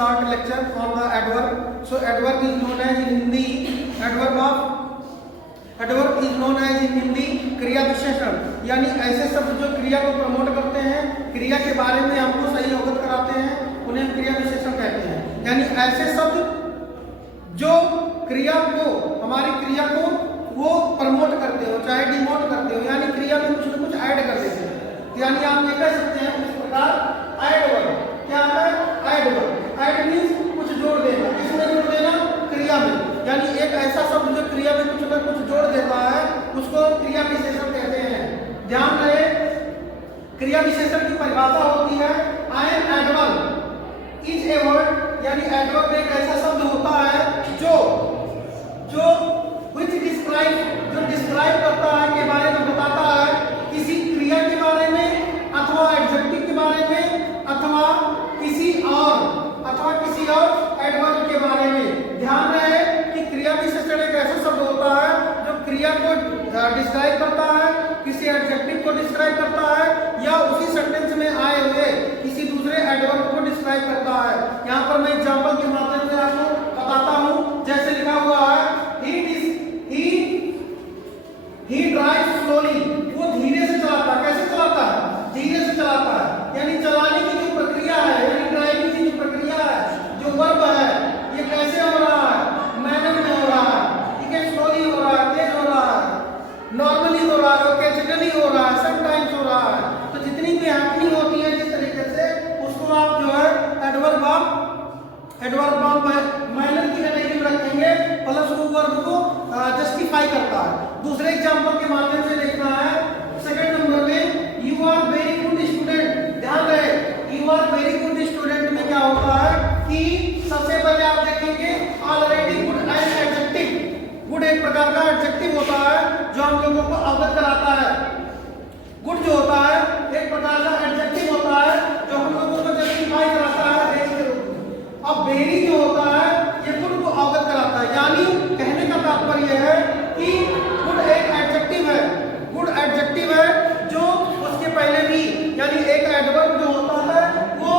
short lecture on the adverb. So adverb is known as in Hindi, adverb is known as in Hindi क्रिया विशेषण, यानी ऐसे शब्द जो क्रिया को प्रमोट करते हैं, क्रिया के बारे में हमको सही अवगत कराते हैं, उन्हें हम क्रिया विशेषण कहते हैं। यानी ऐसे शब्द जो क्रिया को, हमारी क्रिया को वो प्रमोट करते हो चाहे डिमोट करते हो, यानी क्रिया में कुछ न कुछ ऐड कर देते हैं। यानी आप ये कह सकते हैं इस प्रकार ऐड वर्ब। क्या है ऐड वर्ब? ऐड मीन्स कुछ जोड़ देना। किसमें जोड़ देना? क्रिया में। यानी एक ऐसा शब्द जो क्रिया में कुछ न कुछ जोड़ देता है उसको क्रिया विशेषण कहते हैं। ध्यान रहे, क्रिया विशेषण की परिभाषा होती है an adverb is a word, यानी एडवर्ब एक ऐसा शब्द होता है जो which describe, जो डिस्क्राइब करता है, के बारे में बताता है किसी क्रिया के बारे में अथवा एडजेक्टिव के बारे में अथवा किसी और एडवर्ब के बारे में। ध्यान रहे कि क्रिया विशेषण एक ऐसा शब्द होता है जो क्रिया को डिस्क्राइब करता है, किसी एडजेक्टिव को डिस्क्राइब करता है या उसी सेंटेंस में आए हुए किसी दूसरे एडवर्ब को डिस्क्राइब करता है। यहाँ पर मैं एग्जांपल के माध्यम से आपको बताता हूँ। जैसे लिखा हुआ है he drives slowly, वो धीरे से चलाता है। कैसे चलाता है? धीरे से चलाता है। यानी चलाने की जो प्रक्रिया है, यानी ड्राइविंग की जो प्रक्रिया है, जो वर्ब है, ये कैसे हो रहा है? मैनर में हो रहा है। ठीक है, स्लोली हो रहा है, तेज हो रहा है, नॉर्मली हो रहा है, ओकेजनली हो रहा है, समटाइम्स हो रहा है। तो जितनी भी हैपनिंग होती है जिस तरीके से, उसको आप जो है एडवर्ब ऑफ मैनर की कैटेगरी में रखेंगे, प्लस वो वर्ब को जस्टिफाई करता है। दूसरे एग्जांपल के माध्यम से देखना है। सेकंड नंबर में you are very good student. ध्यान रहे, you are very good student में क्या होता है कि सबसे पहले आप देखेंगे already good and adjective. Good एक प्रकार का एडजेक्टिव होता है जो हम लोगों को अवगत कराता है। गुड जो होता है एक प्रकार का एडजेक्टिव होता है जो हम लोगों को जस्टिफाई कराता है वेरी के रूप में। अब वेरी जो होता है ये गुड को अवगत कराता है। यानी कहने का तात्पर्य है कि गुड एक एडजेक्टिव है, गुड एडजेक्टिव है जो उसके पहले भी, यानी एक एडवर्ब जो होता है वो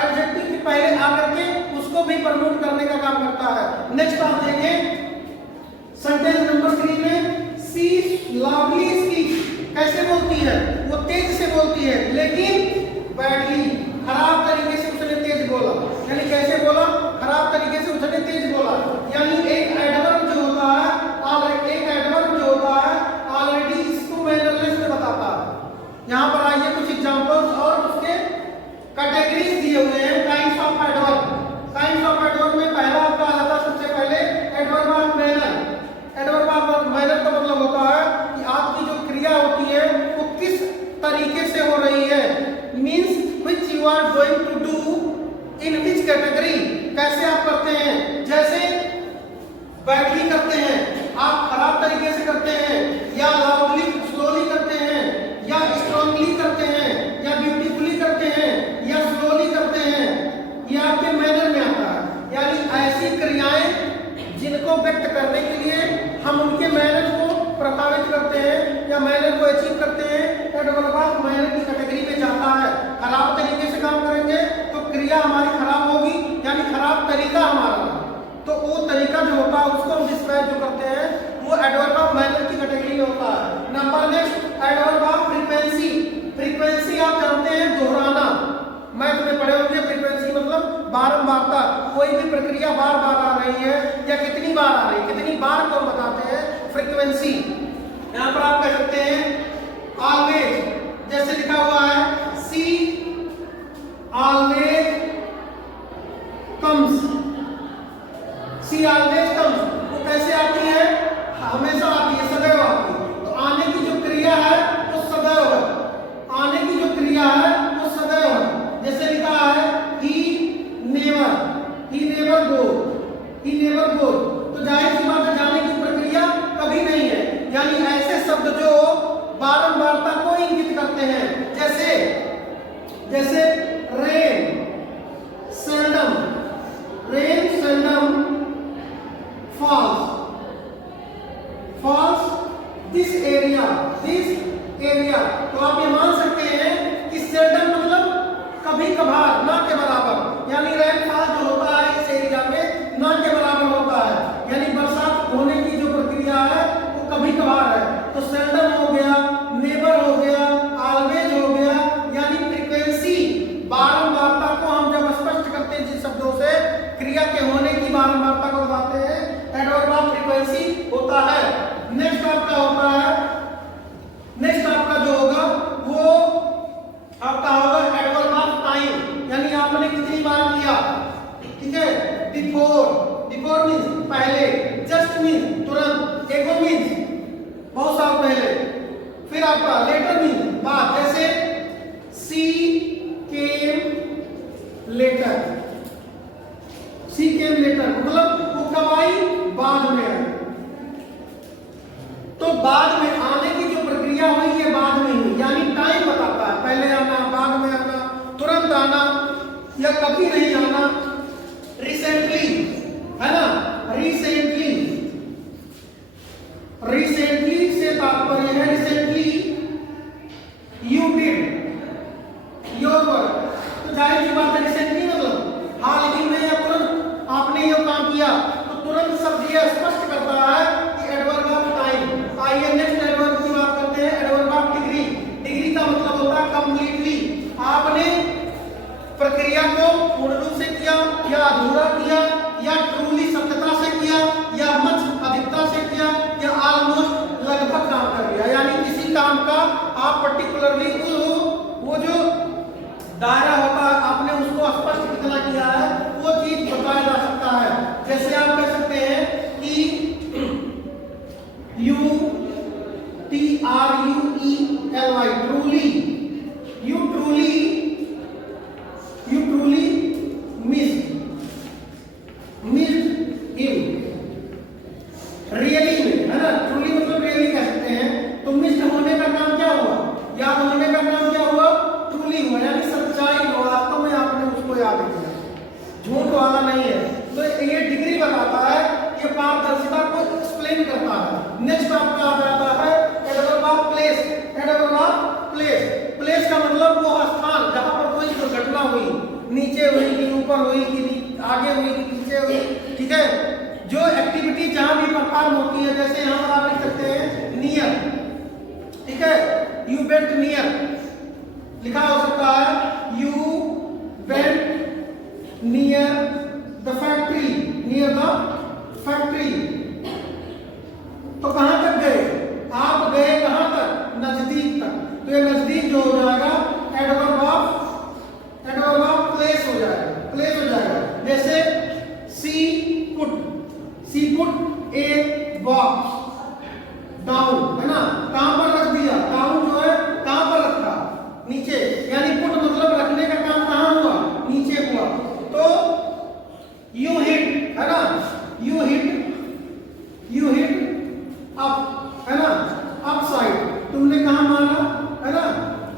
एडजेक्टिव के पहले आकर के उसको भी प्रमोट करने का काम करता है। नेक्स्ट आप देखें सेंटेंस नंबर 3 में सी लाउडली स्पीक। कैसे बोलती है? वो तेज से बोलती है, लेकिन बैडली, खराब तरीके से उसने तेज बोला। यानी कैसे बोला? खराब तरीके से उसने तेज बोला। यानी एक एडवर्ब जो होता है ऑलरेडी इसको मैनरलेस में बताता है। यहाँ पर आइए कुछ एग्जांपल्स और उसके कैटेगरीज दिए हुए हैं kinds of adverb. Kinds of adverb में पहला आपका आ जाता है सबसे पहले adverb of manner. Adverb of manner का मतलब होता है कि आपकी जो क्रिया होती है वो किस तरीके से हो रही है, means which you are going to do in which category. कैसे आप करते हैं? जैसे बैडली करते हैं, आप खराब तरीके से करते हैं, या लाउडली स्लोली करते हैं, या स्ट्रांगली करते हैं, या ब्यूटीफुली करते हैं, या स्लोली करते हैं, ये आपके मैनर में आता है। यानी ऐसी क्रियाएं जिनको व्यक्त करने के लिए हम उनके मैनर को प्रभावित करते हैं या मैनर को अचीव करते हैं, एडवर्ब ऑफ मैनर की कैटेगरी में जाता है। खराब तरीके से काम करेंगे तो क्रिया हमारी खराब होगी, यानी खराब तरीका हमारा, तो वो तरीका जो होता है उसको हम डिस्क्राइब जो करते हैं वो एडवर्ब ऑफ मैनर की कैटेगरी में होता है। Number next adverb of frequency. Frequency आप जानते हैं दोहराना, मैथ में पढ़े होंगे। फ्रीक्वेंसी मतलब बारंबारता, कोई भी प्रक्रिया बार बार आ रही है या कितनी बार आ रही है, कितनी बार को बताते हैं फ्रीक्वेंसी। यहाँ पर आप कह सकते हैं ऑलवेज, जैसे लिखा हुआ है सी ऑलवेज कम्स। सी ऑलवेज कम्स, वो कैसे आती है? हमेशा आती है, सदैव आती है। तो आने की जो क्रिया है वो सदैव है, आने की जो क्रिया है वो सदैव है। जैसे लिखा है ही नेवर गो, तो जाहिर सी बात है जाने की प्रक्रिया कभी नहीं है। यानी ऐसे शब्द जो बारंबारता को इंगित करते हैं, जैसे rain seldom falls this area। तो आप ये मान सकते हैं कि सेल्डम मतलब कभी कभार, ना के बराबर। यानी रेनफॉल जो बारंबारता को बताते हैं, एडवर्ब ऑफ फ्रीक्वेंसी होता है। नेक्स्ट आपका होता है, नेक्स्ट आपका जो होगा वो आपका होगा एडवर्ब ऑफ टाइम, यानी आपने कितनी बार किया, ठीक है। बिफोर, बिफोर मींस पहले, जस्ट मींस तुरंत, एगो मींस बहुत साल पहले, फिर आपका लेटर मींस बाद, जैसे सी केम लेटर, सी केम लेटर मतलब वो कब आई, बाद में आई। तो बाद में आने की जो प्रक्रिया हुई ये बाद में हुई, यानी टाइम बताता है, पहले आना, बाद में आना, तुरंत आना या कभी नहीं आना। रिसेंटली है ना, रिसेंटली, रिसेंटली से तात्पर्य है recently you did your work, तो जाहिर सी बात है रिसेंटली मतलब हाल ही में या तुरंत आपने ये काम किया, तो तुरंत शब्द ये स्पष्ट करता है कि एडवर्ब ऑफ टाइम। आइए नेक्स्ट एडवर्ब की बात करते हैं, एडवर्ब ऑफ डिग्री। डिग्री का मतलब होता है कंप्लीटली, आपने प्रक्रिया को पूर्ण रूप से किया या अधूरा किया या ट्रूली सत्यता से किया या मच अधिकता से किया या ऑलमोस्ट लगभग काम कर लिया, यानी किसी काम का आप पर्टिकुलरली वो जो दायरा होता है आपने उसको स्पष्ट कितना किया है वो चीज बताया जा सकता है। जैसे आप कह सकते हैं कि U T R U E L Y truly, you truly, you truly missed him, really में है ना, truly मतलब really कह सकते हैं। तो मिस्ड होने का काम क्या हुआ, याद होने का काम क्या हुआ, truly हुआ, यानी सच्चाई हुआ, वास्तव में आपने उसको याद किया, झूठ वाला नहीं है। तो ये डिग्री बताता है, ये पारदर्शिता को एक्सप्लेन करता है। नेक्स्ट आपका आ जाता है adverb of place. Adverb of place, place का मतलब वो स्थान जहां पर कोई दुर्घटना हुई, नीचे हुई कि ऊपर हुई कि आगे हुई कि पीछे हुई, ठीक है। जो एक्टिविटी जहां भी परफॉर्म होती है, जैसे यहां पर आप लिख सकते हैं नियर, ठीक है, यू वेंट नियर लिखा हो सकता है, you went near the factory, near the factory. तो कहां तक गए, आप गए कहां तक, नजदीक तक। तो ये नजदीक जो हो जाएगा एडवर्ब ऑफ प्लेस हो जाएगा, प्लेस हो जाएगा। जैसे सी पुट ए बॉक्स डाउन, है ना, कहां पर रख दिया, डाउन जो है कहां पर रखा, नीचे, यानी पुट मतलब रखने का काम कहां हुआ, नीचे हुआ। तो यू हिट है ना, यू हिट अप है ना, अप साइड, तुमने कहां मारा है ना,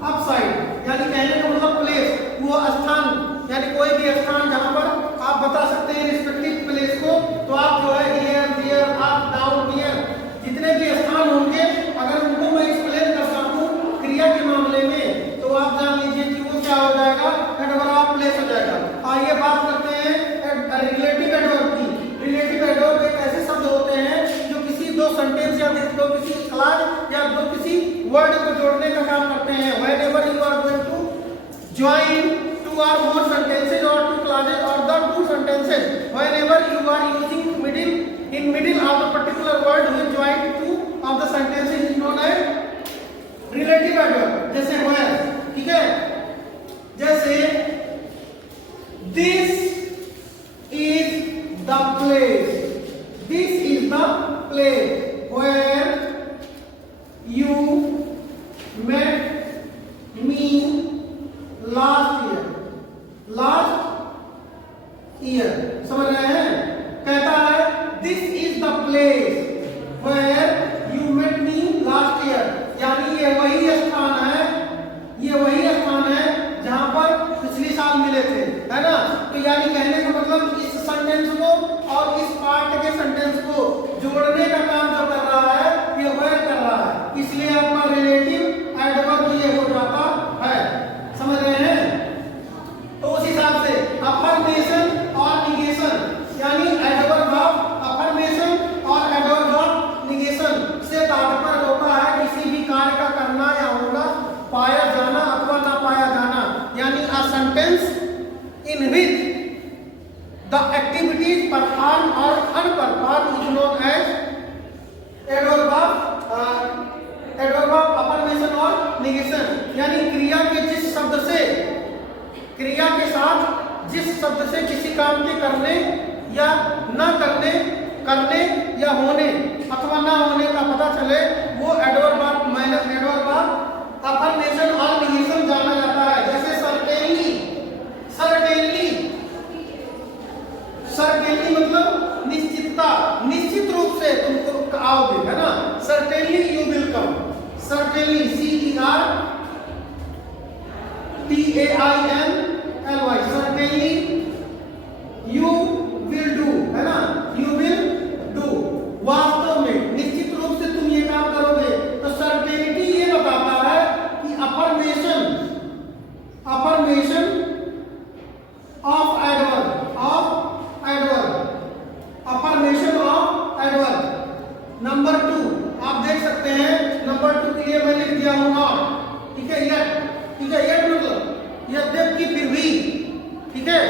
अप साइड, यानी कहने का मतलब प्लेस, वो स्थान, यानी कोई भी स्थान जहां पर आप बता सकते हैं रिस्पेक्टिव प्लेस को। तो आप जो है here, there, up, down, near, जितने भी स्थान होंगे अगर उनको मैं एक्सप्लेन कर सकूं क्रिया के मामले में, तो आप जान लीजिए कि वो क्या हो जाएगा, एडवर्ब ऑफ प्लेस हो जाएगा। आइए बात करते हैं रिलेटिव एडवर्ब की। रिलेटिव एडवर्ब एक ऐसे शब्द होते हैं जो किसी दो सेंटेंस या दो किसी क्लॉज या दो किसी वर्ड को जोड़ने का काम करते हैं। Whenever you are going to join two or more sentences or two clauses or the two sentences, whenever you are using middle of the particular word which join two of the sentences is known as relative adverb। जैसे where, ठीक है, जैसे this is the place, this is the place where you met me last year, समझ रहे हैं। कहता है this is the place where you met me last year, यानी ये वही स्थान है, ये वही स्थान है जहां पर पिछले साल मिले थे, है ना। तो यानी कहने का मतलब इस सेंटेंस को और इस पार्ट के सेंटेंस को जोड़ने का काम जो कर रहा है ये वह कर रहा है, इसलिए आपका रिलेटिव एडवर्ब ये हो जाता है, समझ रहे हैं। तो उस हिसाब से अफर्मेशन और निगेशन, यानी एडवर्ब ऑफ अफर्मेशन और एडवर्ब ऑफ निगेशन से तात्पर्य होता है किसी भी कार्य का करना द एक्टिविटीज परफॉर्म और unperform is known as adverb of affirmation और निगेशन। यानी क्रिया के साथ जिस शब्द से किसी काम के करने या न करने, करने या होने अथवा न होने का पता चले वो एडवर्ब ऑफ अफर्मेशन और निगेशन जाना जाता है। जैसे सर्टेनली मतलब निश्चितता, निश्चित रूप से तुमको आओगे, है ना। Certainly you will come, certainly CERTAINLY, certainly you will do, है ना, यू विल डू। वास्तव में निश्चित रूप से तुम ये काम करोगे। तो सर्टेनिटी ये बताता है कि affirmation of adverb, affirmation of adverb. Number 2 आप देख सकते हैं, नंबर 2 के लिए मैं लिख दिया हूं नॉट, ठीक है, यट मतलब यद्यपि फिर भी, ठीक है,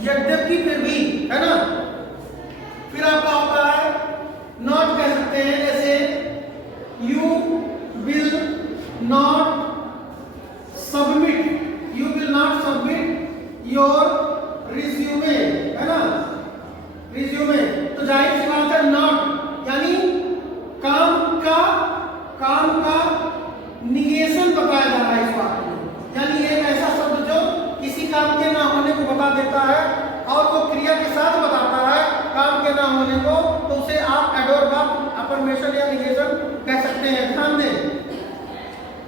यद्यपि फिर भी, है ना। फिर आपका होता है नॉट कह सकते हैं, जैसे you will not submit your resume, है ना, रिज्यूमे। तो जाहिर सी बात है नॉट यानी काम का निगेशन बताया जा रहा है इस बात में। यानी एक ऐसा शब्द जो किसी काम के ना होने को बता देता है और वो क्रिया के साथ बताता है काम के ना होने को, तो उसे आप एडवर्ब ऑफ अफर्मेशन या निगेशन कह सकते हैं। ध्यान दें,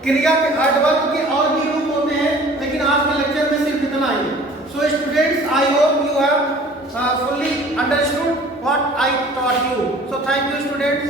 क्रिया के एडवर्ब के और भी रूप होते हैं, लेकिन आज के लेक्चर में सिर्फ इतना ही। So students, I hope you have fully understood what I taught you. So thank you students.